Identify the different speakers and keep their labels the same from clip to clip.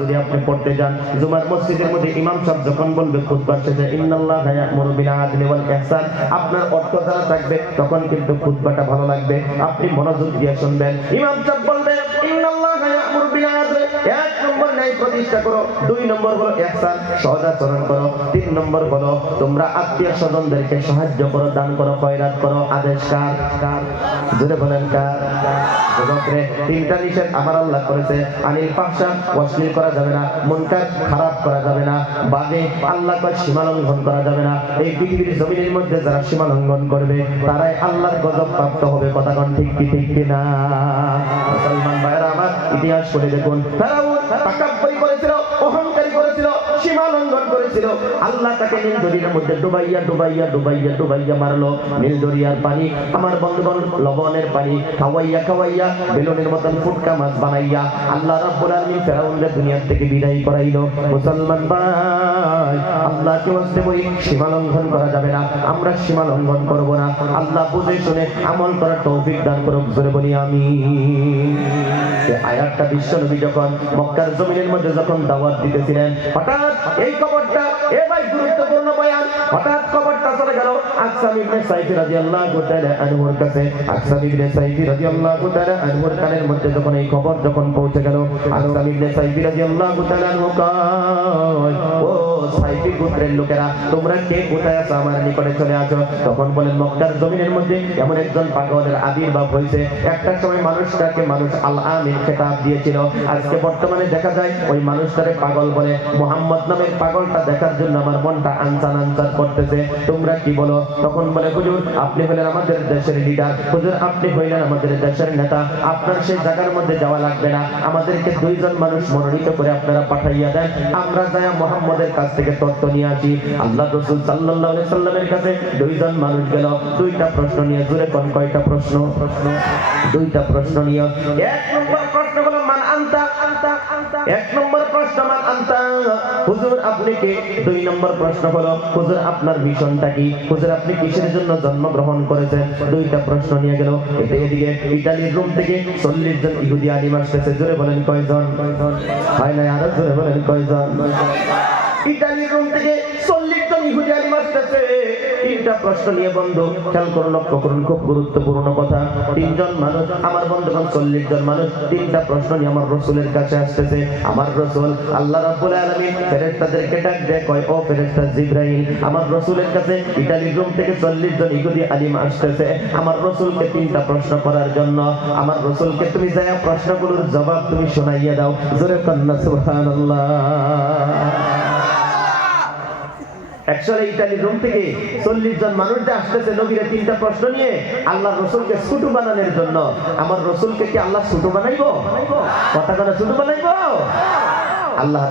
Speaker 1: যদি আপনি পড়তে যান, জুমার মসজিদের মধ্যে ইমাম সাহেব যখন বলবে খুতবার শেষে, ইন্নাল্লাহ ইয়া'মুরু বিল আদলি ওয়াল ইহসান আপনার অর্থ দ্বারা থাকবে, তখন কিন্তু খুতবাটা ভালো লাগবে। আপনি মনোযোগ দিয়ে শুনবেন। ইমাম সাহেব বলবে, ইন্নাল্লাহ ইয়া'মুরু বিল আদলি নম্বর ন্যায় প্রতিষ্ঠা করো। দুই নম্বর হলো ইহসান সদাচরণ করো। তিন নম্বর হলো তোমরা আত্মীয় স্বজনদেরকে সাহায্য করো, দান করো, খয়রাত করো। আদেশ কার? কার? জোরে বলেন কার? তিনটা নিষেধ আমার আল্লাহ করেছে। আনিল পাকশা অশ্লীল করা যাবে না। মনকার, খারাপ করা যাবে না। বাদে আল্লাহ কয় সীমা লঙ্ঘন করা যাবে না। এই পৃথিবীর জমিনের মধ্যে যারা সীমা লঙ্ঘন করবে, তারাই আল্লাহর গজব প্রাপ্ত হবে। কথা কোন ঠিক কি ঠিক কি না? মুসলমান ভাইরা আমার ইতিহাস পড়ে দেখুন। ফেরাউন তাকাব্বুরি করেছিল অহংকারী করেছিল সীমা লঙ্ঘন করেছিল। আল্লাহ তাকে নীল দরিয়ার মধ্যে ডুবাইয়া ডুবাইয়া ডুবাইয়া ডুবাইয়া মারলো। নীল দরিয়ার পানি, আমার বন্ধুগণ, লবণের পানি, খাওয়াইয়া খাওয়াইয়া, বেলুনের মতন ফুটকা মাছ বানাইয়া আল্লাহ রাব্বুল আলামিন থেকে বিদায় করাইলো। মুসলমান ভাই আল্লাহকে ওয়াস্তে বলি? সীমা লঙ্ঘন করা যাবে না। আমরা সীমা লঙ্ঘন করব না। আল্লাহ বুঝে শুনে আমল করার তৌফিক দান করুক। জোরে বলি আমি আয়াতটা বিশ্বনবী যখন মক্কার জমিনের মধ্যে যখন দাওয়াত দিতেছিলেন, হঠাৎ এই খবরটা এ ভাই গুরুত্বপূর্ণ বয়ান। হঠাৎ খবরটা চলে গেল। আকসাম ইবনে সাইফি রাদিয়াল্লাহু তাআলা আনহুর কাছে। আকসাম ইবনে সাইফি রাদিয়াল্লাহু তাআলা আনহুর কানের মধ্যে যখন এই খবর যখন পৌঁছে গেল, আকসাম ইবনে সাইফি রাদিয়াল্লাহু তাআলা আনহু কয়, ও গোত্রের লোকেরা, তোমরা কে কোথায় আছো? আমার নিকটে চলে তখন বলেন মক্কার জমিনের মধ্যে এমন একজন পাগলের আবির্ভাব হয়েছে। একটা সময় মানুষটাকে মানুষ খেতাব দিয়েছিল। আজকে বর্তমানে দেখা যায়, ওই মানুষটারে পাগল বলে। মোহাম্মদ নামের পাগলটা দেখার জন্য আমার মনটা আনসান আনসান করতেছে। তোমরা কি বলো? তখন বলে, হুজুর, আপনি হলেন আমাদের দেশের লিডার হুজুর, আপনি হইলেন আমাদের দেশের নেতা। আপনার সেই জায়গার মধ্যে যাওয়া লাগবে না। আমাদেরকে দুইজন মানুষ মনোনীত করে আপনারা পাঠাইয়া দেন। আমরা যাই মোহাম্মদের কাছ থেকে তথ্য নিয়ে আসি। আল্লাহ রসুল আলাইহি সাল্লামের কাছে দুইজন মানুষ গেল। দুইটা প্রশ্ন নিয়ে জুড়ে কোন কয়টা প্রশ্ন? প্রশ্ন দুইটা প্রশ্ন নিয়ে। এক নম্বর প্রশ্ন হলো, মান আনতা? এক নম্বর প্রশ্ন, মান আনতা? হুজুর, আপনি কে? দুই নম্বর প্রশ্ন হলো, হুজুর, আপনার মিশনটা কি? হুজুর, আপনি কিসের জন্য জন্মগ্রহণ করেছেন? দুইটা প্রশ্ন নিয়ে গেল। এদিকে ইতালির রুম থেকে চল্লিশ জন ইহুদি আলিম আসতেছে। জোরে বলেন কয়জন? হয় না আরও জোরে বলেন কয়জন? থেকে চল্লিশ জন প্রশ্ন নিয়ে বন্ধু, খেয়াল করুন লক্ষ্য করুন, খুব গুরুত্বপূর্ণ কথা। তিনজন মানুষ, আমার বন্ধুগণ চল্লিশ জন মানুষ, তিনটা প্রশ্ন নিয়ে আমার রসুলের কাছে আসতেছে। আমার রসুল, আল্লাহ রাব্বুল আলামিন ডাক দেয়, কয়, ও ফেরেশতা জিব্রাইল, আমার রসুলের কাছে ইতালির রুম থেকে চল্লিশ জন ইহুদি আলিম আসতেছে। আমার রসুলকে তিনটা প্রশ্ন করার জন্য, আমার রসুলকে তুমি যায় প্রশ্নগুলোর জবাব তুমি শোনাইয়া দাও। জোরে কন্যা, সুবহানাল্লাহ। একচুয়ালি ইতালি রুম থেকে চল্লিশ জন মানুষ যে আসতেছে, নবীরে তিনটা প্রশ্ন নিয়ে আল্লাহ রসুলকে বানানোর জন্য। আমার রসুলকে কি আল্লাহ ছুটু বানাইবো? কথা কথা ছুটু বানাইবো? আল্লাহ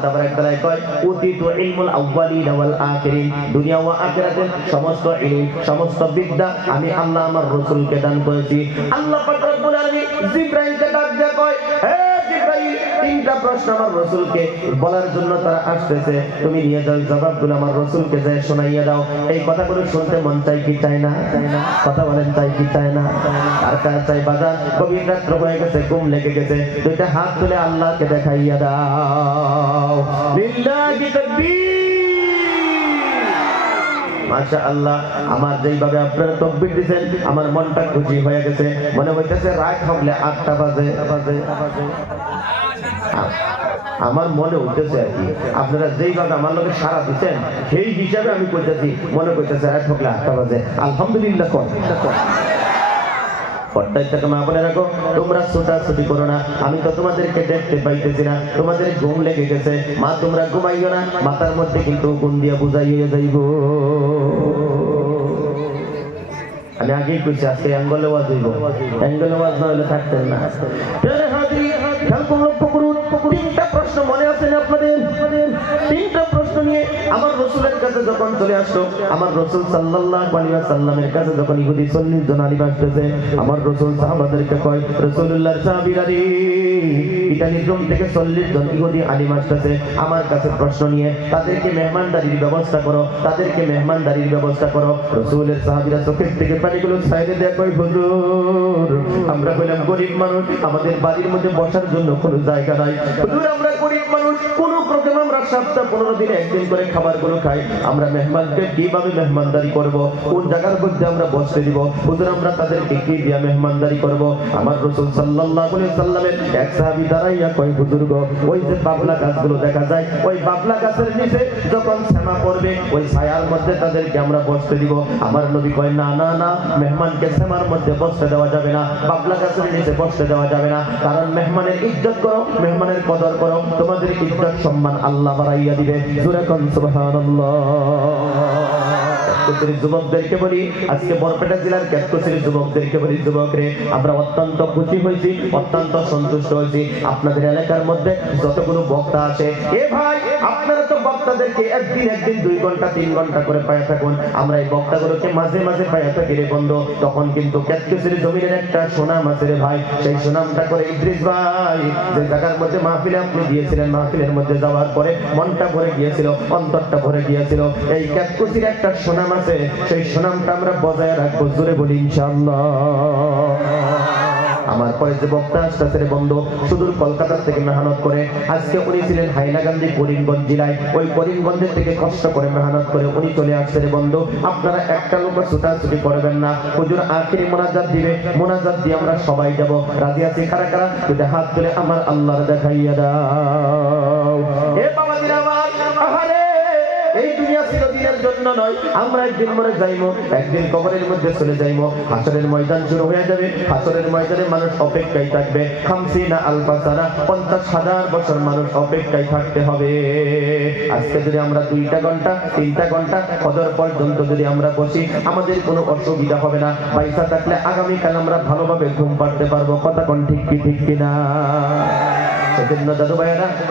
Speaker 1: দুনিয়া সমস্ত সমস্ত বিদ্যা আমি আল্লাহ আমার রাসূলকে দান করেছি। আল্লাহ পাক ডাক দিয়ে কয় হে জিবরাইল তিনটা প্রশ্ন আমার রাসূলকে বলার জন্য তারা আসতেছে তুমি নিয়ে যাও জবাবগুলো আমার রাসূলকে যায় শোনাইয়া দাও। এই কথাগুলো শুনতে মন চাই কি না? কথা বলেন কি না? আর কার চাই বাজার? গভীর রাত্র হয়ে গেছে, ঘুম লেগে গেছে। দুইটা হাত তুলে আল্লাহকে দেখাইয়া দাও। মাশা আল্লাহ আমার যেইভাবে আপনারা তকবির দিচ্ছেন আমার মনটা খুশি হয়ে গেছে। মনে হইতেছে রাত হলে আটটা বাজে। বাজে আ- আমার মনে উঠতেছে আর কি। আপনারা যেইভাবে আমার লোকে সারা দিচ্ছেন সেই হিসাবে আমি কইতেছি মনে করতেছে রাত হলে আটটা বাজে আলহামদুলিল্লাহ কর। পর্দায় থেকে মা বলে রাখো তোমরা ছোটাছুটি করো না আমি তো তোমাদেরকে দেখতে পাইতেছি না তোমাদের ঘুম লেগে গেছে। মা তোমরা ঘুমাইও না মাথার মধ্যে কিন্তু গুণ দিয়া বুঝাইয়া যাইব। আমি আগেই কইছি আজকে অ্যাঙ্গলে ওয়াজ হইব। অ্যাঙ্গলে ওয়াজ না হলে থাকতেন না। তিনটা প্রশ্ন মনে আছে না আপনাদের? তিনটা প্রশ্ন নিয়ে আমার রসুলের কাছে যখন চলে আসলো, আমার রসুল সাল্লাল্লাহু আলাইহি সাল্লামের কাছে যখন ইহুদি চল্লিশ জন আলিম আসতেছে আমার রসুল সাহাবাদেরকে কয় রসুল্লাহ সাহাবীরা ইটালির থেকে চল্লিশ জন ইহুদি আলিম আসতেছে। আমার কাছে প্রশ্ন নিয়ে, তাদেরকে মেহমানদারির ব্যবস্থা করো, তাদেরকে মেহমানদারির ব্যবস্থা করো। রসুলের সাহাবিরা চোখের থেকে পানিগুলো সাইডে কই হুজুর। আমরা হইলাম গরিব মানুষ, আমাদের বাড়ির মধ্যে বসার জন্য কোনো জায়গা নাই। হুজুর, আমরা গরিব মানুষ, কোন প্রোগ্রাম আমরা সপ্তাহ পনেরো দিনে একদিন করে খাবারগুলো খাই। আমরা মেহমানকে কীভাবে মেহমানদারি করব? কোন জায়গার মধ্যে আমরা বসতে দিব? হুজুর, আমরা তাদেরকে কি দিয়া মেহমানদারি করব? আমার রসুল আলাইহি সাল্লামের এক সাহাবী দাঁড়াইয়া কয় হুজুর গো ওই যে বাবলা গাছগুলো দেখা যায়, ওই বাবলা গাছের নিচে যখন শ্যামা পড়বে, ওই ছায়ার মধ্যে তাদেরকে আমরা বসতে দিব। আমার নবী কয়, না না না, মেহমানকে শ্যামার মধ্যে বসতে দেওয়া যাবে না, বাবলা গাছের নিচে বসতে দেওয়া যাবে না। কারণ মেহমানের ইজ্জত করো, মেহমানের কদর করো, তোমাদের ইজ্জত সম্মান আল্লাহ বাড়াইয়া দিবে। জোরে কোন, সুবহানাল্লাহ। কেতকুচির যুবকদেরকে বলি, আজকে বরপেটা জেলার কেতকুচির যুবকদেরকে বলি যুবক রে আমরা অত্যন্ত খুশি হয়েছি, অত্যন্ত সন্তুষ্ট হয়েছি। আপনাদের এলাকার মধ্যে যতগুলো বক্তা আছে, এ ভাই, আপনারা তো বক্তাদেরকে একদিন একদিন, দুই ঘণ্টা, তিন ঘণ্টা করে পায়ে থাকুন। আমরা এই বক্তাগুলোকে মাঝে মাঝে পায়ে থাকি রে বন্ধু। তখন কিন্তু কেতকুচির জমিনের একটা সুনাম আছে রে ভাই। সেই সুনামটা করে ইদ্রিস ভাই, যে জায়গার মধ্যে মাহফিলে আপনি দিয়েছিলেন মাহফিলের মধ্যে যাওয়ার পরে মনটা ভরে গিয়েছিল, অন্তরটা ভরে গিয়েছিল। এই ক্যাপকুচির একটা সুনাম আছে, সেই সুনামটা আমরা বজায় রাখব জোরে বলি, ইনশাআল্লাহ। আমার যে বক্তা আসতেছে রে বন্ধু সুদূর কলকাতা থেকে মেহনত করে, আজকে উনি ছিলেন হাইলাকান্দি করিমগঞ্জ জেলায়। ওই করিমগঞ্জের থেকে কষ্ট করে মেহনত করে উনি চলে আসছে রে বন্ধু। আপনারা একটা লোক ছুটাছুটি করবেন না। হুজুর আখিরি মোনাজাত দিবে। মোনাজাত দিয়ে আমরা সবাই যাব। রাজি আছি? কারা কারা? দুটা হাত তুলে আমার আল্লাহর দেখাইয়া দাও। জন্য নয়, আমরা একদিন মরে যাইবো একদিন কবরের মধ্যে চলে যাইবো হাসরের ময়দান শুরু হয়ে যাবে, হাসরের ময়দানে মানুষ অপেক্ষায় থাকবে, খামসিনা আলফাসানা পঞ্চাশ হাজার বছর মানুষ অপেক্ষায় থাকতে হবে। আজকে যদি আমরা দুইটা ঘণ্টা, তিনটা ঘণ্টা, কদর পর্যন্ত যদি আমরা বসি, আমাদের কোনো অসুবিধা হবে না। পয়সা থাকলে আগামীকাল আমরা ভালোভাবে ঘুম পাড়তে পারব, কথা কোন ঠিক কি, ঠিক কিনা?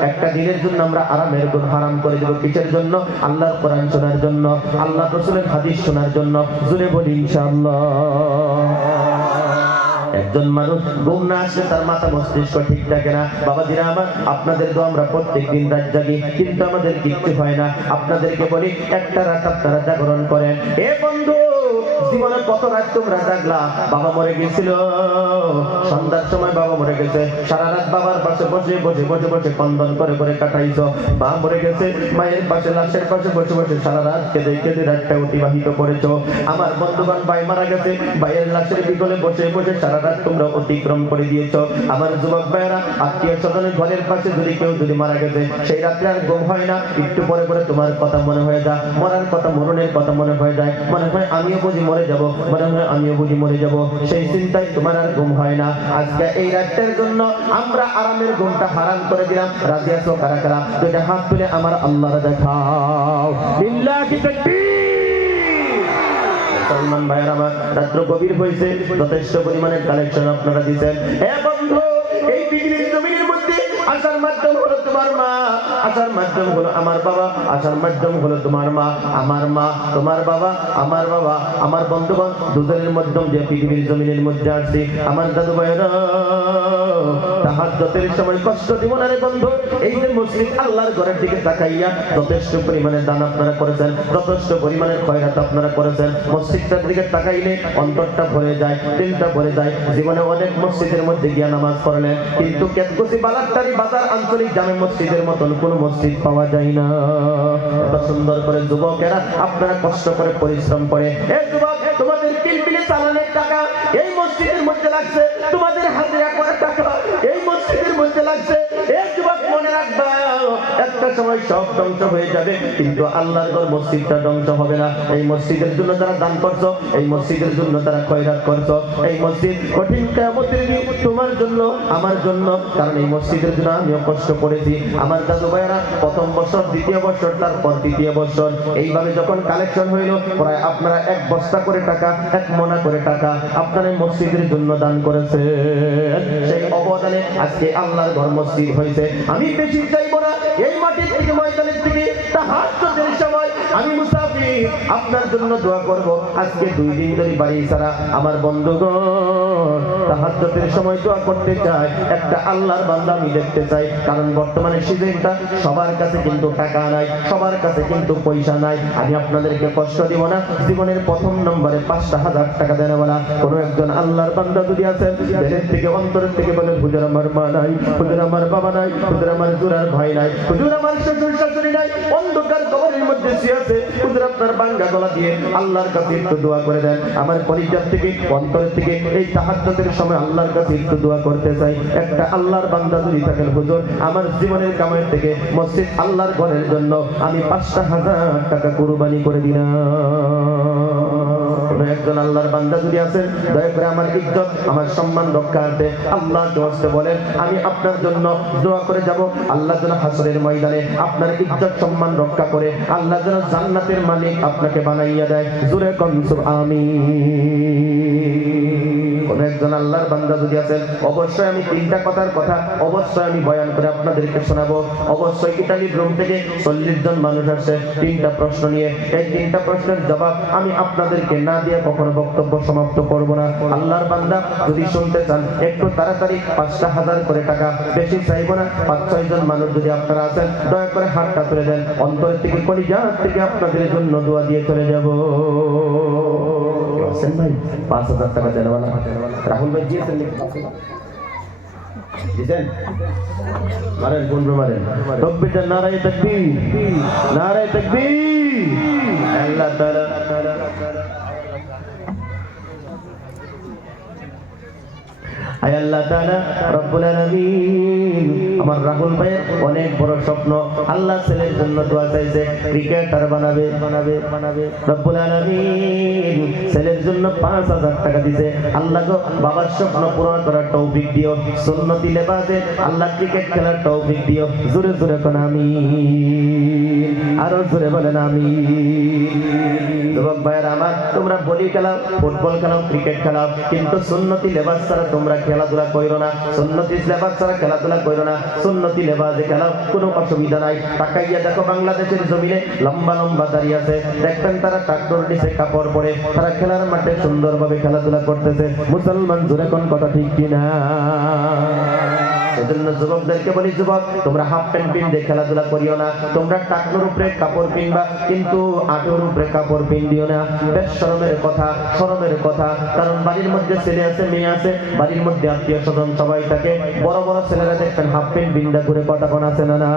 Speaker 1: একটা দিনের জন্য আমরা আরামের গুণ হারাম করে জন্য? আল্লাহর কোরআন শোনার জন্য আল্লাহ রসুলের হাদিস শোনার জন্য। জুড়ে বলি একজন মানুষ ঘুম না আসলে তার মাথা মস্তিষ্ক ঠিক থাকে না। বাবা দিরা আমার আপনাদের তো আমরা প্রত্যেক দিন রাত জাগি, কিন্তু আমাদের কিচ্ছু হয় না। আপনাদেরকে বলি, একটা রাত আপনারা জাগরণ করেন। এ বন্ধু জীবনে কত রাত তোমরা জাগলা? বাবা মরে গেছিল সন্ধ্যার সময় বাবা মরে গেছে। সারা রাত বাবার পাশে বসে বসে বসে বসে কন্দন করে করে কাটাইছো। মা মরে গেছে। মায়ের পাশে, লাশের পাশে বসে বসে সারা রাত কেঁদে কেঁদে রাতটা অতিবাহিত করেছ। আমার বন্ধুবান ভাই মারা গেছে। ভাইয়ের লাশের বিকলে বসে বসে সারা রাত তোমরা অতিক্রম করে দিয়েছ। আমার যুবক ভাইয়েরা, আত্মীয় স্বজনের ঘরের পাশে যদি কেউ যদি মারা গেছে, সেই রাত্রে আর ঘুম হয় না। একটু পরে পরে তোমার কথা মনে হয়ে যায়। মরার কথা, মরণের কথা মনে হয়ে যায়। মনে হয় আমিও বুঝি মরে যাব। মনে হয় আমিও বুঝি মরে যাব। সেই চিন্তায় তোমার আর ঘুম হয় না। আজকে এই রাতটার জন্য আমরা আরামের ঘুমটা হারাম করে দিলাম। রাজি আছো? কারা কারা? দুইটা হাত তুলে আমার আল্লাহর দেখাও। ভাইয়ের, আমার রাত্র গভীর হয়েছে। যথেষ্ট পরিমাণে কালেকশন আপনারা দিচ্ছেন এ বন্ধু, এই পৃথিবীর জমিনের মধ্যে আসার মাধ্যম আসার মাধ্যম হলো আমার বাবা আসার মাধ্যম হলো তোমার মা, আমার মা, তোমার বাবা, আমার বাবা, আমার বন্ধুগণ, দুজনের মাধ্যম যে পৃথিবীর জমিনের মধ্যে আসছি আমার দাদু ভাইয়েরা। তাহাজ্জুদের সময় কষ্ট দিব না রে বন্ধু। এই যে মসজিদ আল্লাহর ঘরের দিকে তাকাইয়া যথেষ্ট পরিমাণে দান আপনারা করেছেন, যথেষ্ট পরিমাণে খয়রাত আপনারা করেছেন। মসজিদটার দিকে তাকাইলে অন্তরটা ভরে যায়, দিলটা ভরে যায়। জীবনে অনেক মসজিদের মধ্যে গিয়া নামাজ পড়লেন। কিন্তু কেতকুচি বালারটারি বাজার আঞ্চলিক জামে মসজিদের মতন কোনো মসজিদ পাওয়া যায় না। এত সুন্দর করে যুবকেরা আপনারা কষ্ট করে পরিশ্রম করে, এ যুবক, তোমাদের পিলপিলি চালানের টাকা এই মসজিদের মধ্যে লাগছে তোমাদের হাজিরা একটা সময় সব ধ্বংস হয়ে যাবে, কিন্তু আল্লাহর ঘর মসজিদটা ধ্বংস হবে না। এই মসজিদের জন্য তারা দান করছ, এই মসজিদের জন্য তারা খয়রাত করছ। এই মসজিদ কঠিন কেমতের তোমার জন্য, আমার জন্য। কারণ এই মসজিদের জন্য আমিও কষ্ট করেছি। আমার দাদু ভাইয়েরা, প্রথম বছর, দ্বিতীয় বছর, তারপর তৃতীয় বছর। এইভাবে যখন কালেকশন হইল, প্রায় আপনারা এক বস্তা করে টাকা, এক মোনা করে টাকা আপনারা এই মসজিদের জন্য দান করেছে সেই অবদানে আজকে আল্লাহর ধর্ম স্থির হয়েছে। আমি বেশি চাইব না, এই মাটির থেকে ময়দানের দিকে তা সময় আমি মুসাফির, আপনার জন্য দোয়া করব। আজকে দুই দিন ধরে বাড়ি ছাড়া আমার বন্ধুগণ তাহাজ্জুদের সময় দোয়া করতে চাই একটা আল্লাহর বান্দা আমি দেখতে চাই। কারণ বর্তমানে সিজনটা সবার কাছে কিন্তু টাকা নাই, সবার কাছে কিন্তু পয়সা নাই। আমি আপনাদেরকে কষ্ট দিব না। জীবনের প্রথম নম্বরে পাঁচটা হাজার টাকা দেন বলা। কোনো একজন আল্লাহর বান্দা যদি আছেন দেহের থেকে, অন্তরের থেকে বলেন হুজুর আমার মা নাই, হুজুর আমার বাবা নাই, হুজুর আমার জুরার ভাই নাই, হুজুর আমার শ্বশুর শাশুড়ি নাই। অন্ধকার কবরের মধ্যে আছে হুজুর আপনার বাঙ্গা গলা দিয়ে আল্লাহর কাছে একটু দোয়া করে দেন। আমার পরিচার থেকে অন্তরের থেকে এই তাহাজ্জুদের সময় আল্লাহর কাছে একটু দোয়া করতে চাই। একটা আল্লাহর বান্দা যদি থাকেন, হুজুর, আমার জীবনের কামাই থেকে মসজিদ আল্লাহর ঘরের জন্য আমি পাঁচটা হাজার টাকা কুরবানি করে দিলাম। কোনো একজন আল্লাহর বান্দা যদি আছেন দয়া করে আমার ইজ্জত, আমার সম্মান রক্ষার্থে আল্লাহ দোয়াতে বলেন। আমি আপনার জন্য দোয়া করে যাব। আল্লাহ যেন হাসরের ময়দানে আপনার ইজ্জত, সম্মান রক্ষা করে আল্লাহ যেন জান্নাতের মালিক আপনাকে বানাইয়া দেয়। জুরে কনসুর আমি কোন একজন আল্লাহর বান্দা যদি আছেন, অবশ্যই আমি তিনটা কথার কথা, অবশ্যই আমি বয়ান করে আপনাদেরকে শোনাবো। অবশ্যই ইটালি রুম থেকে চল্লিশ জন মানুষ আসছে। তিনটা প্রশ্ন নিয়ে, এই তিনটা প্রশ্নের জবাব আমি আপনাদেরকে না দিয়ে কখনো বক্তব্য সমাপ্ত করব না। আল্লাহর বান্দা যদি শুনতে চান, একটু তাড়াতাড়ি পাঁচটা হাজার করে টাকা, বেশি চাইব না। পাঁচ, ছয় জন মানুষ যদি আপনারা আছেন, দয়া করে হাতটা তুলে দেন। অন্তরের থেকে কলিজার থেকে আপনাদের জন্য দোয়া দিয়ে চলে যাব। আছেন ভাই পাঁচ হাজার টাকা দেনওয়ালা রাহুল ভাই দিয়েছেন? দিয়েছেন মারেন পনেরো মারেন? তকবিরটা নারায় তকবীর। নারায় তকবীর। আল্লাহ আয় আল্লাহ তাআলা, রব্বুল আলামিন। আমার রাহুল ভাইয়ের অনেক বড় স্বপ্ন। আল্লাহ ছেলের জন্য দোয়া চাইছে ক্রিকেটার বানাবে। বানাবে বানাবে রব্বুল আলামিন ছেলের জন্য পাঁচ হাজার টাকা দিছে। আল্লাহ গো, বাবার স্বপ্ন পূরণ করার তৌফিক দিও। সুন্নতি লেবাসে আল্লাহ ক্রিকেট খেলার তৌফিক দিও। জোরে জোরে কোন আমি আরও জোরে বলেন আমি যুবক ভাইয়ের আমার, তোমরা বলি খেলাও, ফুটবল খেলাও, ক্রিকেট খেলাও, কিন্তু সুন্নতি লেবাস ছাড়া তোমরা খেলাধুলা করো না, সুন্নতি লেবাস ছাড়া খেলাধুলা করো না, সুন্নতি লেবাসে খেলা কোনো অসুবিধা নাই। তাকাইয়া দেখো, বাংলাদেশের জমিনে লম্বা লম্বা দাঁড়িয়ে আছে। দেখবেন তারা ট্রাক্টর নিচে কাপড় পরে, তারা খেলার মাঠে সুন্দরভাবে খেলাধুলা করতেছে। মুসলমান জোরে কোন কথা ঠিক কিনা? সেজন্য যুবকদেরকে বলি, যুবক, তোমরা হাফ প্যান্ট পিনতে খেলাধুলা করিও না। তোমরা টাকনোর উপরে কাপড় পিনবা, কিন্তু আটোর উপরে কাপড় পিন দিও না। বেশ শরমের কথা শরমের কথা। কারণ বাড়ির মধ্যে ছেলে আছে, মেয়ে আছে, বাড়ির মধ্যে আত্মীয় স্বজন সবাই থাকে। বড় বড় ছেলেরা দেখবেন হাফ প্যান্ট বিন্দা করে কথা কোন আছে না না।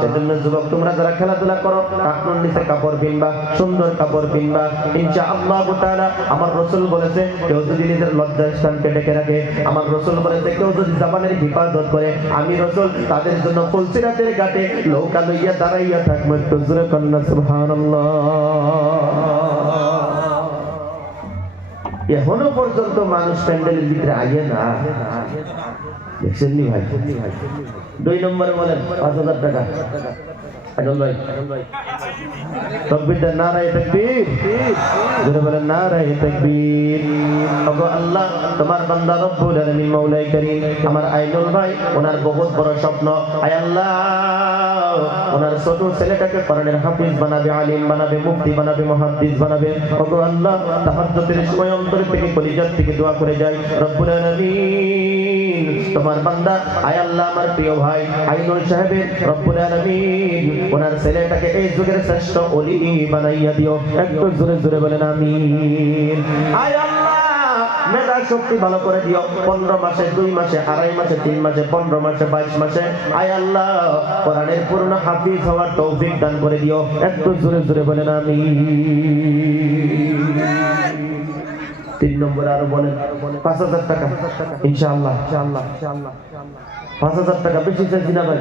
Speaker 1: সেজন্য যুবক, তোমরা যারা খেলাধুলা করো টাকনোর নিচে কাপড় পিনবা, সুন্দর কাপড় পিনবা। ইনশা আল্লাহ আমার রসুল বলেছে, কেউ যদি নিজের লজ্জার স্থানকে ডেকে রাখে, আমার রসুল বলেছে, কেউ যদি জামানের হিফাজত করে। আমি রসুল, তাদের জন্য ফুলসিরাতের ঘাটে নৌকা লইয়া দাঁড়াইয়া থাকব। একটু কন্যা সুহান এখনও পর্যন্ত মানুষ প্যান্ডেলের ভিতরে আগে না। দেখছেন ভাই? দুই নম্বরে বলেন, পাঁচ হাজার টাকা। আজল ভাই তকবীরটা নারায়ে তাকবীর জোরে বলেন নারায়ে আল্লাহ তোমার বান্দা রব্বুল আলামিন মাওলাই করিম আমার ভাই ওনার বহুত বড় স্বপ্ন আয় আল্লাহ ওনার ছোট ছেলেটাকে কোরআনের হাফিজ বানাবে আলিম বানাবে মুফতি বানাবে মুহাদ্দিস বানাবে ওগো আল্লাহ তাহাজ্জুদের সময় অন্তর থেকে কলিজাত থেকে দোয়া করে যাই রব্বুল আলামিন তোমার বান্দা, আয় আল্লাহ আমার প্রিয় ভাই আইনুল সাহেবের রব্বুল আলামিন। ওনার ছেলেটাকে এই যুগের শ্রেষ্ঠ অলি বানাইয়া দিও। একটু জোরে জোরে বলেন আমিন। আয় আল্লাহ, মেধা শক্তি ভালো করে দিও। পনেরো মাসে, দুই মাসে, আড়াই মাসে, তিন মাসে, পনেরো মাসে, বাইশ মাসে। আয় আল্লাহ, কোরআনের পূর্ণ হাফিজ হওয়ার তৌফিক দান করে দিও। একটু জোরে জোরে বলেন আমি তিন নম্বরে আরো বলেন পাঁচ হাজার টাকা ইনশাআল্লাহ ইনশাআল্লাহ ইনশাআল্লাহ পাঁচ হাজার টাকা বেশি চাইছি না ভাই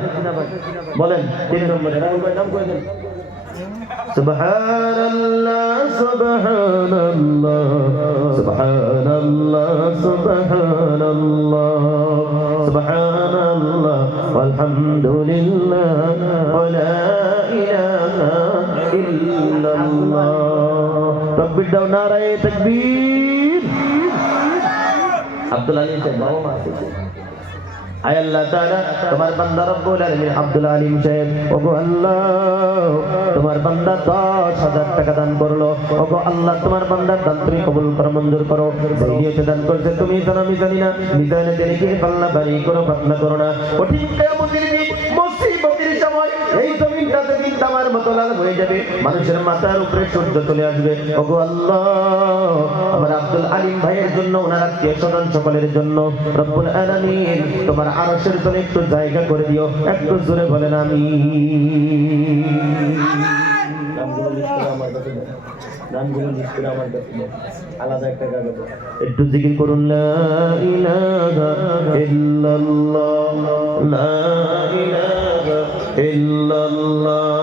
Speaker 1: বলেন তিন নম্বরে রাহুল ভাই নাম করে দেন سبحان الله سبحان الله سبحان الله سبحان الله سبحان الله والحمد لله ولا إله إلا الله تكبير দাও নারায়ে তাকবীর আব্দুল আলী সাহেব, বাবা মা আছে। আয় আল্লাহ তাআলা, তোমার বান্দা রব্বুল আলামিন আব্দুল আলিম সাহেব, ওগো আল্লাহ, তোমার বান্দা দশ হাজার টাকা দান করল। ওগো আল্লাহ, তোমার বান্দার দান তুমি কবুল করো, মঞ্জুর করো। নিয়তে দান করছে জানো না। লাল হয়ে যাবে। মানুষের মাথার উপরে সূর্য চলে আসবে। ওগো আল্লাহ, আমার আব্দুল আলিম ভাইয়ের জন্য, ওনার আত্মীয় স্বজন সকলের জন্য রব্বুল আলামিন, তোমার আরশের তলে একটু জায়গা করে দিও। একটু জোরে বলেন আমি একটা জিকির করুন, লা ইলাহা ইল্লাল্লাহ, লা ইল্লাল্লাহ।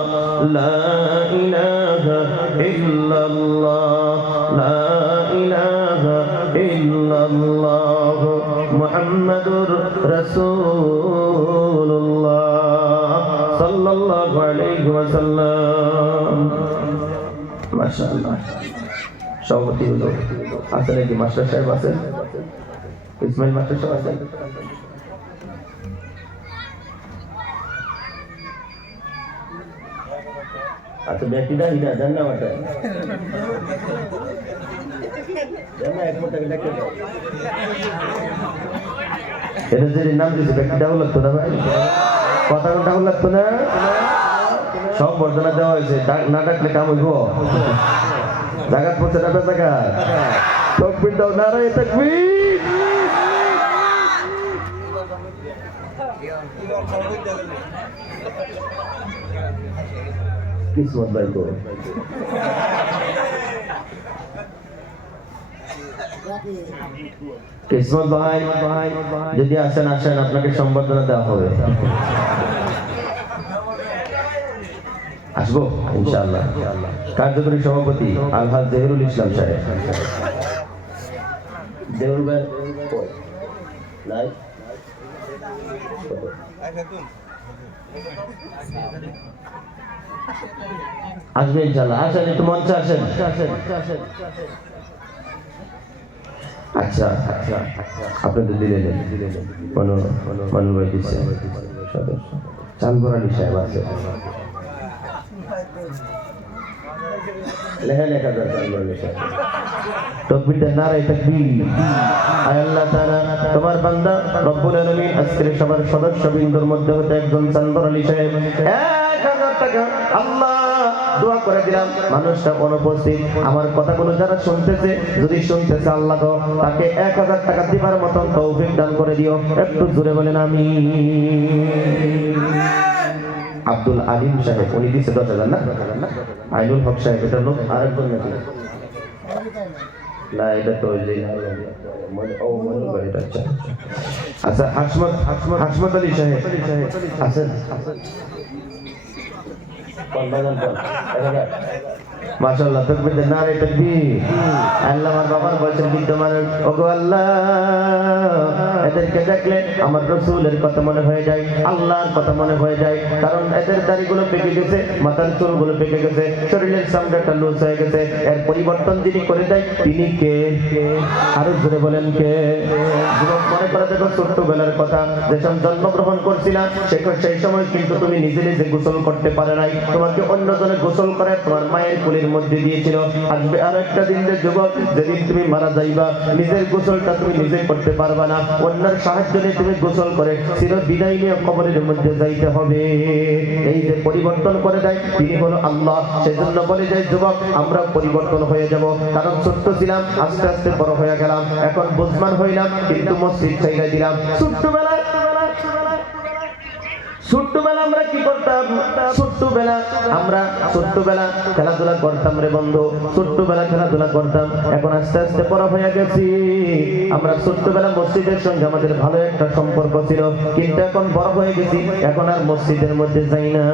Speaker 1: সভাপতি হলো আছেন নাকি মাস্টার সাহেব আছেন? ইসমাইল মাস্টার সাহেব আছেন? আচ্ছা ব্যক্তিটা হিনা জান না ওটা জান না, এক মোটা ডাক্তার এটা যে নাম দিয়েছে ব্যক্তিটা হলো তো না ভাই? কথা কোনটা হলো তো না? সব বর্ধনা দেওয়া হয়েছে, ডাক- না ডাকলে কাম হইব। জাগাত পড়ছে না জাগাত? তকবির দাও, নারায় তকবির। কিসমত ভাই তো কিসমত ভাই ভাই যদি আসেন আসেন, আপনাকে সম্বর্ধনা দেওয়া হবে। আসব? ইনশাআল্লাহ। কার্যকরী সভাপতি আলহাজ জহিরুল ইসলাম সাহেব। জহিরুল ভাই আসবে ইনশাআল্লাহ। আসেন একটু মঞ্চে আসেন। আসেন আচ্ছা আচ্ছা। আপনাদের মনো মনো ভাই দিচ্ছে। সাহেব আছে। তোমার বান্দা রব্বুল আজকের সবার মধ্যে হতে একজন চানবর আলী সাহেব। কথাগুলো যারা শুনতেছে, যদি শুনতেছে বলেন আমি আব্দুল আলিম সাহেব, উনি দিচ্ছে দশ হাজার না? আইনুল হক সাহেব, এটা লোক নাকি? না, এটা তো আচ্ছা হাসমত হাসমত আলী সাহেব, আছেন? তাকবীর নারে তাকবীর। আল্লাহ আমার বাবার বয়সের বিদ্যমান ওগো আল্লাহ, এদেরকে দেখলে আমার রসুলের কথা মনে হয়ে যায়, আল্লাহর কথা মনে হয়ে যায়। কারণ এদের দাড়িগুলো পেকে গেছে, মাথার চুলগুলো পেকে গেছে, শরীরের সামনেটা লুজ হয়ে গেছে। এর পরিবর্তন যিনি করে দেয়, তিনি কে? আরও জোরে বলেন কে? যুবক, মনে করে দেখো ছোট্টবেলার কথা। যখন জন্মগ্রহণ করছিলাম সেই সময় কিন্তু তুমি নিজে নিজে গোসল করতে পারে নাই। তোমাকে অন্যজনে গোসল করে তোমার মায়ের কুলির মধ্যে দিয়েছিল। আসবে আর একটা দিন যে যুবক, যেদিন তুমি মারা যাইবা, নিজের গোসলটা তুমি নিজে করতে পারবা না। অন্যের সাহায্য নিয়ে তুমি গোসল করে চির বিদায় নিয়ে কবরের মধ্যে যাইতে হবে। এই যে পরিবর্তন করে দেয়, তিনি হলো আল্লাহ। সেজন্য বলে যায়, যুবক আমরা পরিবর্তন হয়ে যাব। কারণ ছোট্ট ছিলাম, আস্তে আস্তে বড় হয়ে গেলাম। এখন বুঝমান হইলাম, কিন্তু মসজিদ চাইলে দিলাম। ছোট্টবেলা ছোট্টবেলা আমরা কি করতাম? ছোট্টবেলা আমরা ছোট্টবেলা খেলাধুলা করতাম রে বন্ধু, ছোট্টবেলা খেলাধুলা করতাম। এখন আস্তে আস্তে বড় হয়ে গেছি। আমরা ছোট্টবেলা মসজিদের সঙ্গে আমাদের ভালো একটা সম্পর্ক ছিল, কিন্তু এখন বড় হয়ে গেছি, এখন আর মসজিদের মধ্যে যাই না।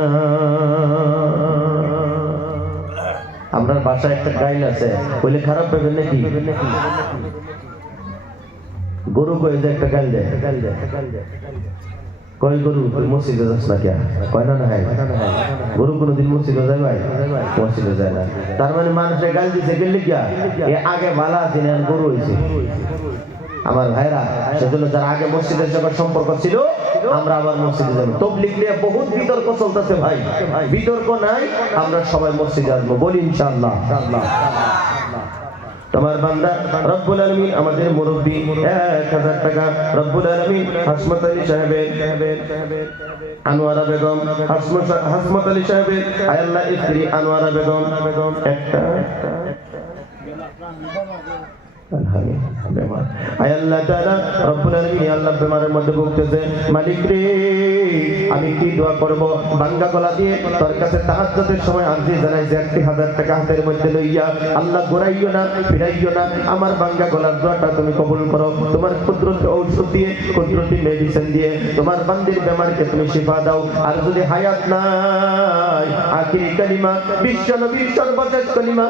Speaker 1: আমরা বাসায় একটা গাইল আছে বলে খারাপ পাবেন নাকি? গরু কয়ে একটা গাইল দেয় গাইল দেয় গাইল দেয় কয় গরু মসজিদে যাস না কে কয় না না গরু কোনোদিন মসজিদে যায় ভাই মসজিদে যায় না তার মানে মানুষের গাল দিছে গেলে কিয়া এ আগে ভালো আছে না গরু হয়েছে আমার ভাইরা সেজন্য যারা আগে মসজিদের সঙ্গে সম্পর্ক ছিল আমরা আবার মসজিদে যাব তবলিগ নিয়ে বহুত বিতর্ক চলতেছে ভাই। বিতর্ক নাই, আমরা সবাই মসজিদে আসব বলি ইনশাআল্লাহ তোমার বান্দা, রব্বুল আলমিন আমাদের মুরব্বী, এক হাজার টাকা, রব্বুল আলমিন হাসমত আলী সাহেবের, আনোয়ারা বেগম, হাসমত আলী সাহেবের আয়াল্লাহ স্ত্রী আনোয়ারা বেগম বেগম আমার বাঙ্গা গলার দোয়াটা তুমি কবুল করো। তোমার কুদরতি ঔষধ দিয়ে, কুদরতি মেডিসিন দিয়ে তোমার বান্দির বেমারকে তুমি শিফা দাও। আর যদি হায়াত বিশ্ব নবীর সর্বশেষ কালিমা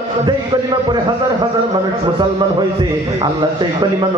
Speaker 1: কালিমা পরে হাজার হাজার মানুষ মুসলমান হয়েছে, আল্লাহ সেই কালিমা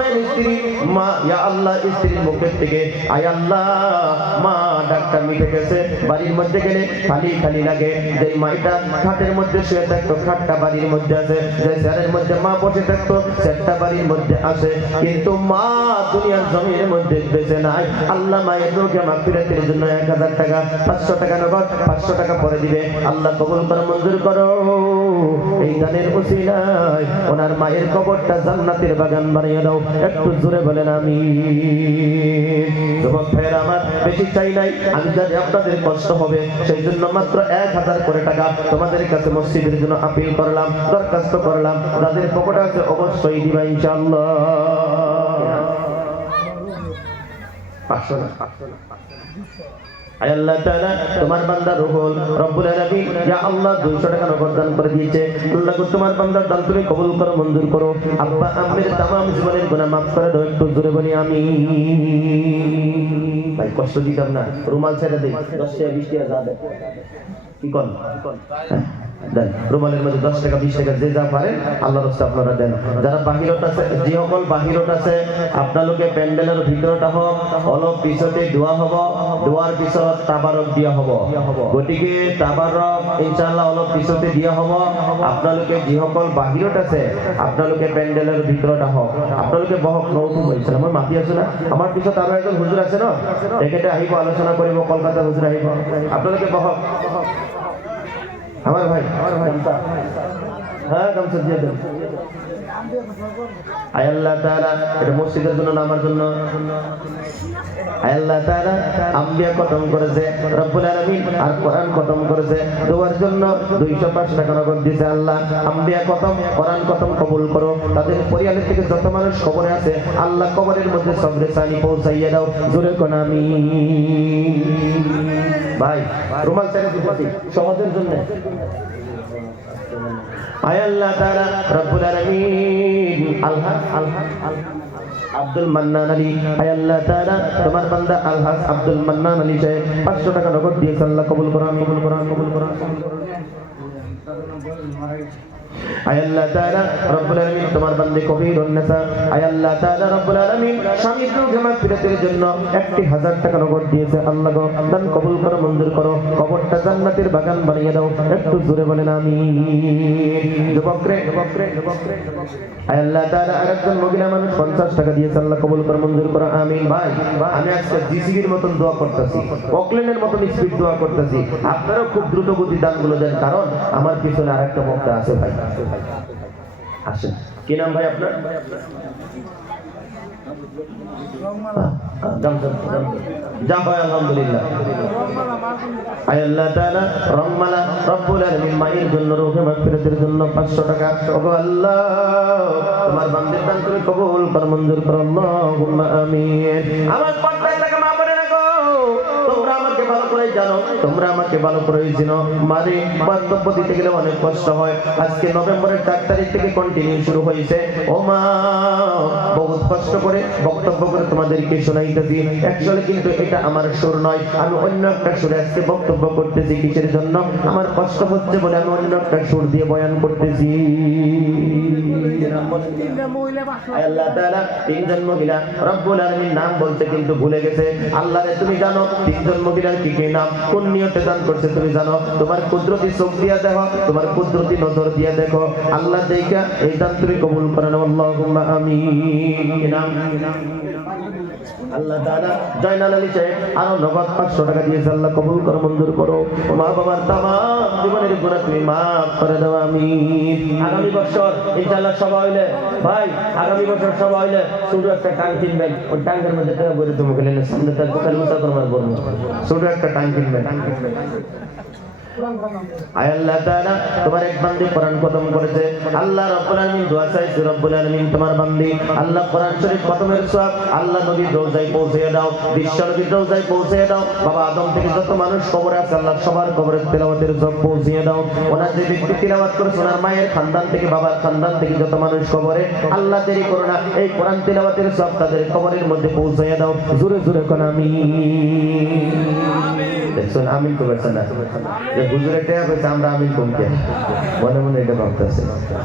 Speaker 1: স্ত্রী, মা, ইয়া আল্লাহ, স্ত্রীর মুখের থেকে, আয় আল্লাহ, মা মিটে গেছে, বাড়ির মধ্যে গেলে খালি খালি লাগে। যে মাইটা খাটের মধ্যে শুয়ে থাকতো, খাটটা বাড়ির মধ্যে আছে। যে মধ্যে মা বসে থাকতো বাড়ির মধ্যে আছে। কিন্তু মা দুনিয়ার জমির মধ্যে বেঁচে নাই। আল্লাহ মায়ের রোগে মাগফিরাতের জন্য এক হাজার টাকা, পাঁচশো টাকা নগদ, পাঁচশো টাকা পরে দিবে। আল্লাহ কবুল করো, মঞ্জুর করো। এই গানের উসিলায় ওনার মায়ের কবরটা জান্নাতের বাগান বানিয়ে দাও। একটু জোরে বলেন আমি। আমার বেশি চাই নাই, আমি জানি আপনাদের কষ্ট হবে সেই জন্য মাত্র এক হাজার করে টাকা তোমাদের কাছে মসজিদের জন্য আপিল করলাম, দরখাস্ত করলাম, যাদের পকেটে আছে অবশ্যই দিবা ইনশাআল্লাহ। পাঁচশো না। আয় আল্লাহ তাআলা তোমার বান্দা রুহুল রব্বুল আলামিন ইয়া আল্লাহ 200 টাকা নগদ দান করে দিয়েছে। আল্লাহ তোমার বান্দার দান তুমি কবুল করো মঞ্জুর করো। আব্বা আম্মের তামাম জীবনের গুনাহ maaf করে দাও কষ্ট দিতাম না রুমাল ছেড়ে দেই 10 টাকা 20 টাকা যা দেয়। কি হ্যাঁ, দেন। রুমালের মধ্যে দশ টাকা, বিশ টাকা যে যা পারেন আল্লাহ রাস্তা আপনারা দেন। যারা বাহিরত আছে, যে সকল বাহিরত আছে আপনালোকে প্যান্ডেলের ভিতরটা হোক, অলপ পিছতে দোয়া হব দোয়ার পিছত তাবারক দিয়া হব। গতিকে তাবারক, ইনশাআল্লাহ অলপ পিছতে দিয়া হব। আপোনালোকে যিসকল বাহিৰত আছে আপোনালোকে পেণ্ডেলৰ ভিতৰত আহক আপোনালোকে বহক নৌটো হৈছিল মই মাতি আছো না? আমাৰ পিছত আৰু এজন হুজুৰ আছে ন? তেখেতে আহিব, আলোচনা কৰিব কলকাতাৰ হুজুৰ আহিব। আপোনালোকে বহক। আমার ভাই আমার ভাই হ্যাঁ গামছা দিয়ে দেন। আল্লাহ জন্য জন্য? আম্বিয়া খতম করেছে আর কোরআন খতম করেছে। জন্য 205 টাকা দিয়েছে আল্লাহ। আম্বিয়া কোরআন কবুল করো। তাদের পরিবারের থেকে যত মানুষ কবরে আছে, আল্লাহ কবরের মধ্যে সবরে সানি পৌঁছাইয়া দাও। জোরে কোন আমি ভাই, রুমাল ছেড়ে দিতেছি সমাজের জন্য। আয় আল্লাহ তাআলা, রব্বুল আলামিন। আল্লাহ আল্লাহ আব্দুল মান্নান আলী, আয় আল্লাহ তাআলা, তোমার বান্দা আলহাজ আব্দুল মান্নান আলী সাহেব 500 টাকা নগদ দিয়ে আল্লাহ কবুল করান কবুল করান কবুল করুন আয় টাকা একটু জোরে বলেন আমি যুবকরে যুবকরে যুবকরে আয় আল্লাহ তাআলা আরেকজন মহিলা মানুষ 50 টাকা দিয়েছে। আল্লাহ কবুল করো, মঞ্জুর করো, আমিন। ভাই, আমি আজকে জিসিবির মতন করতেছি খুব দ্রুত গতি দানগুলো দেন, কারণ আমার পিছনে আরেকটা বক্তা আছে ভাই। আসেন। কি নাম ভাই আপনার। যা হয় আলহামদুলিল্লাহ। আল্লাহ তাআলা রহমানা রব্বুল আলামিন মায়ের জন্য রোহে মাগফিরাতের জন্য 500 টাকা ওগো আল্লাহ তোমার বান্দার দান তুমি কবুল কর মঞ্জুর কর। আল্লাহুম্মা আমিন। আমার তোমরা আমাকে ভালো করে জানো তোমরা আমাকে ভালো করে চিনো মানে বক্তব্য দিতে গেলে অনেক কষ্ট হয়। আজকে নভেম্বরের চার তারিখ থেকে কন্টিনিউ শুরু হয়েছে। ও মা, বহুত কষ্ট করে বক্তব্য করে তোমাদেরকে শোনাইতেছি অ্যাকচুয়ালি কিন্তু এটা আমার সুর নয়। আমি অন্য একটা সুরে আজকে বক্তব্য করতেছি কিসের জন্য? আমার কষ্ট হচ্ছে বলে আমি অন্য একটা সুর দিয়ে বয়ান করতেছি। আল্লাহ তাআলা তিনজন মহিলা রব্বুল আলামিন নাম বলতে কিন্তু ভুলে গেছে। আল্লাহ তুমি জানো তিনজন মহিলার কি কি নাম কোন নিয়তে দান করছে তুমি জানো? তোমার কুদরতি চোখ দিয়ে দেখো তোমার কুদরতি নজর দিয়া দেখো। আল্লাহ দেখা এই দান তুমি কবুল করেন আল্লাহুম্মা আমিন। আল্লাহ তাআলা জয়নাল আলী সাহেব আরও নগদ পাঁচশো টাকা দিয়েছে, আল্লাহ কবুল করো, মঞ্জুর করো। মা বাবার জীবনের তুমি করে দাও আমি আগামী বছর, ইনশাআল্লাহ সবাই হইলে, ভাই, আগামী বছর সবাই হইলে শুধু একটা টাং কিনবেন, ওই টাঙ্গের মধ্যে টাকা ভরে তুমি সামনে তার দোকান মুসা বলব শুধু একটা টাং কিনবেন। আল্লাহ তাআলা, তোমার এক তোমার বান্দি, আল্লাহ কোরআন শরীফ খতমের সওয়াব আল্লাহ নবীর রওজায় পৌঁছে দাও, বিশ্ব নবীর রওজায় দাও, বাবা আদম থেকে যত মানুষ কবরে আল্লাহ সবার কবরে তেলাওয়াতের সওয়াব পৌঁছে দাও। ওনার যে ব্যক্তি তেলাওয়াত ওনার মায়ের খানদান থেকে, বাবার খানদান থেকে যত মানুষ কবরে, আল্লাহ দেরি করো না, এই কোরআন তেলাওয়াতের সওয়াব তাদের কবরের মধ্যে পৌঁছে দাও। জোরে জোরে কোন আমি দেখছেন আমিন বেছেন না। যে হুজুরে টেয়া কইছে আমরা আমিন কমকে। মনে মনে এটা ভাবতেছে।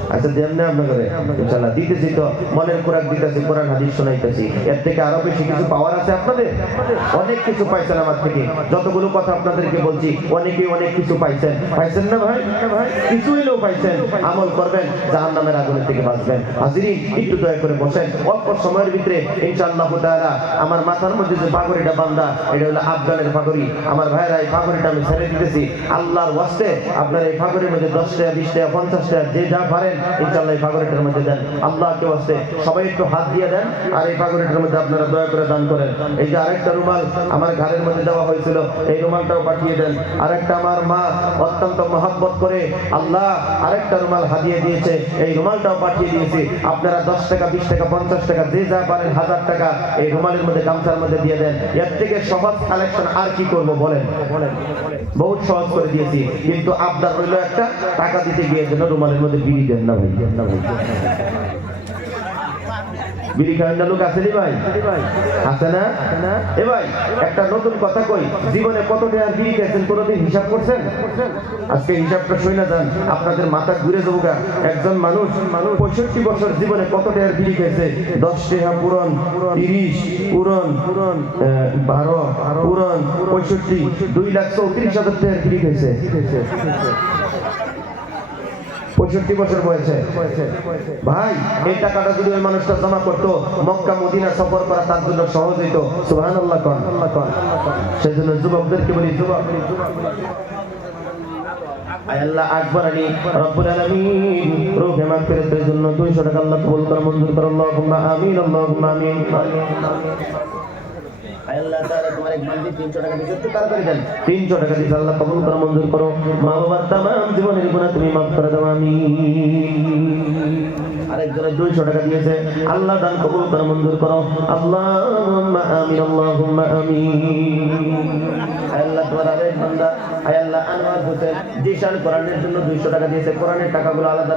Speaker 1: আচ্ছা যেমনি আপনাদের ইনশাআল্লাহ দিতেছি তো, মনের কোরআন দিতেছি, কোরআন, হাদিস শোনাইতেছি। এর থেকে আরও বেশি কিছু পাওয়ার আছে আপনাদের? অনেক কিছু পাইছেন আমার থেকে। যতগুলো কথা আপনাদেরকে বলছি, অনেকেই অনেক কিছু পাইছেন। পাইছেন না ভাই? ভাই কিছু হইলেও পাইছেন। আমল করবেন জাহান নামের আগুনের থেকে বাঁচবেন। হাজিরি, একটু দয়া করে বসেন। অল্প সময়ের ভিতরে, ইনশাআল্লাহ তাআলা, আমার মাথার মধ্যে যে পাগড়িটা বান্ধা, এটা হলো আফগানের পাগড়ি। আমার ভাইরা এই পাগড়িটা আমি ছেড়ে দিতেছি। আল্লাহর ওয়াস্তে আপনার এই পাগড়ির মধ্যে দশ টাকা, বিশ টাকা, পঞ্চাশ টাকা যে যা পারেন, ইনশাআল্লাহ এই পাগড়িটার মধ্যে দেন। আল্লাহকে ওয়াস্তে সবাই একটু হাত দিয়ে দেন আর এই পাগড়িটার মধ্যে আপনারা দয়া করে দান করেন। এই যে আরেকটা রুমাল আমার ঘরের মধ্যে দেওয়া হয়েছিল, এই রুমালটাও পাঠিয়ে দেন। আরেকটা আমার মা অত্যন্ত মহাব্বত করে আল্লাহ আরেকটা রুমাল হাদিয়ে দিয়েছে, এই রুমালটাও পাঠিয়ে দিয়েছি। আপনারা দশ টাকা, বিশ টাকা, পঞ্চাশ টাকা, যে যা পারেন হাজার টাকা এই রুমালের মধ্যে, গামছার মধ্যে দিয়ে দেন। এর থেকে সহজ কালেকশন আর কি করব বলেন? বহুত সহজ করে দিয়েছি। কিন্তু আপনার রইল একটা, টাকা দিতে গিয়ে যেন রুমালের মধ্যে বিড়ি দেন না ভাই দেন না ভাই। বিড়ি খাওয়ার লোক আছে রে ভাই। আছে না? এ ভাই, একটা নতুন কথা কই। জীবনে কত টাকার বিড়ি খেয়েছেন কোনোদিন হিসাব করছেন? আজকে হিসাবটা শুই না যান, আপনাদের মাথা ঘুরে গা। একজন মানুষ পঁয়ষট্টি বছর জীবনে কত টাকার বিড়ি খেয়েছে দশ টাকা পুরন, তিরিশ, পুরন পুরন বারো, পুরন, পঁয়ষট্টি, দুই লাখ চৌত্রিশ হাজার টাকার বিড়ি খেয়েছে পঁয়ষট্টি বছর বয়সে। ভাই, এই টাকাটা যদি ওই মানুষটা জমা করতো, মক্কা, মদিনা সফর করা তার জন্য সহজ হইতো। সুহান আল্লাহ কন। সেই জন্য যুবকদেরকে বলি, যুবক। আল্লাহ, আকবর আলী রব্বুল আলামিন রূহে মাগফিরাতের জন্য 200 টাকা আল্লাহ কবুল করে, মঞ্জুর করে। আল্লাহুম্মা আমিন আল্লাহুম্মা আমিন। আল্লাহ তাআলা তোমার এক বান্দি 300 টাকা দিচ্ছে একটু দেন। 300 টাকা দিতে আল্লাহ কবুল করে, মঞ্জুর করো। মা বাবার তাম জীবনের গুনাহ তুমি মাফ করে দাও, আমিন। আরেকজনের 200 টাকা দিয়েছে। আল্লাহ দান কবুল করে, মঞ্জুর করো। আল্লাহ বান্দা। আয় আল্লাহ জন্য 200 টাকা দিয়েছে। টাকাগুলো আলাদা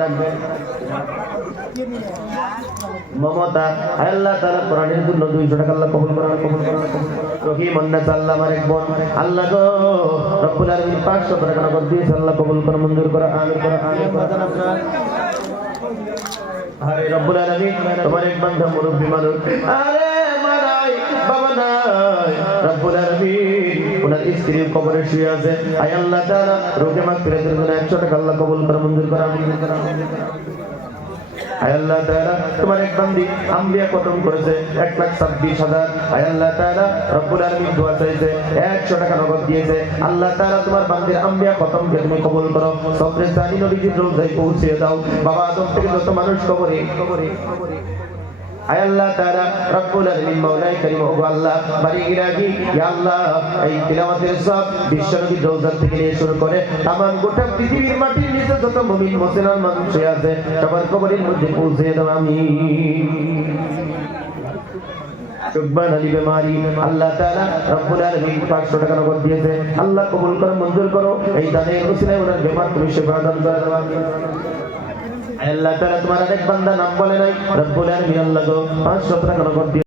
Speaker 1: মমতা আল্লাহ কোরআনের জন্য 200 টাকা আল্লাহ কবুল আন্নাস, আল্লাহ আল্লাহ গো, রব্বুল আলামিন 500 টাকা আল্লাহ মঞ্জুর করে। আরে রব্বুল আলামিন, তোমার এক বান্দা মুরব্বী মানুষ। আরে মারাই, বাবা নাই। রব্বুল আলামিন, ওনার স্ত্রীর কবরে শুয়ে আছে। আয় আল্লাহ তাআলা, রোগে মাগফিরাতের জন্য 100 টাকা আল্লাহ কবুল করে, মঞ্জুর করে, আমিন করে আমিন করে আয় আল্লাহ তাআলা, তোমার এক বান্দি খতম করেছে, এক লাখ ছাব্বিশ হাজার। আয় আল্লাহ তাআলা, রব্বুল আলামিন দোয়া চাইছে, একশো টাকা নগদ দিয়েছে। আল্লাহ তাআলা, তোমার আম্বিয়া খতমকে তুমি কবুল করো। সবরে জানি নবীজির রোজায় পৌঁছে দাও। বাবা আদম থেকে যত মানুষ কবরে কবরে আয় আল্লাহ তাআলা, রব্বুল করিম, ওগো আল্লাহ, বাড়ি ইয়া আল্লাহ, এই তিলাওয়াতের সব বিশ্বনবী থেকে নিয়ে শুরু করে তামাম গোটা পৃথিবীর মাটির যত মুমিন মুসলমান মানুষ আছে, সবার কবরের মধ্যে পৌঁছে দাও বেমারি। আল্লাহ তাআলা রব্বুল আলামিন 500 টাকা নগদ দিয়েছে। আল্লাহ কবুল করো, মঞ্জুর করো। এই আল্লাহ আল্লাহ গো 500 টাকা